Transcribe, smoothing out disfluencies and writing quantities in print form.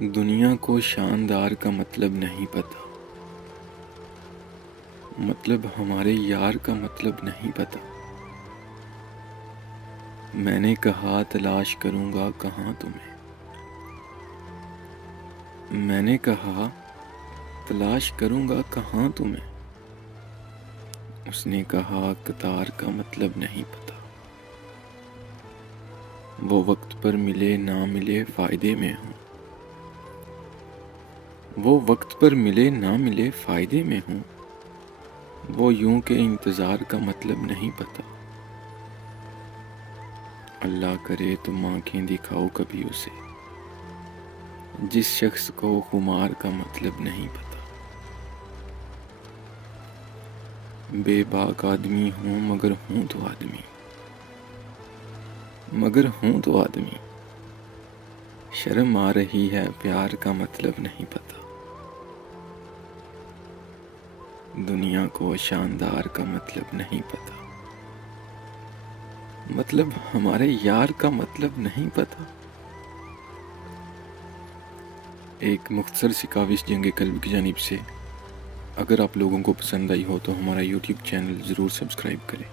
دنیا کو شاندار کا مطلب نہیں پتا، مطلب ہمارے یار کا مطلب نہیں پتا۔ میں نے کہا تلاش کروں گا کہاں تمہیں، میں نے کہا تلاش کروں گا کہاں تمہیں، اس نے کہا قطار کا مطلب نہیں پتا۔ وہ وقت پر ملے نہ ملے فائدے میں ہوں، وہ وقت پر ملے نہ ملے فائدے میں ہوں، وہ یوں کہ انتظار کا مطلب نہیں پتا۔ اللہ کرے تم آنکھیں دکھاؤ کبھی اسے، جس شخص کو خمار کا مطلب نہیں پتا۔ بے باک آدمی ہوں مگر ہوں تو آدمی، مگر ہوں تو آدمی، شرم آ رہی ہے پیار کا مطلب نہیں پتا۔ دنیا کو شاندار کا مطلب نہیں پتا، مطلب ہمارے یار کا مطلب نہیں پتا۔ ایک مختصر سی کاوش جنگ قلب کی جانب سے۔ اگر آپ لوگوں کو پسند آئی ہو تو ہمارا یوٹیوب چینل ضرور سبسکرائب کریں۔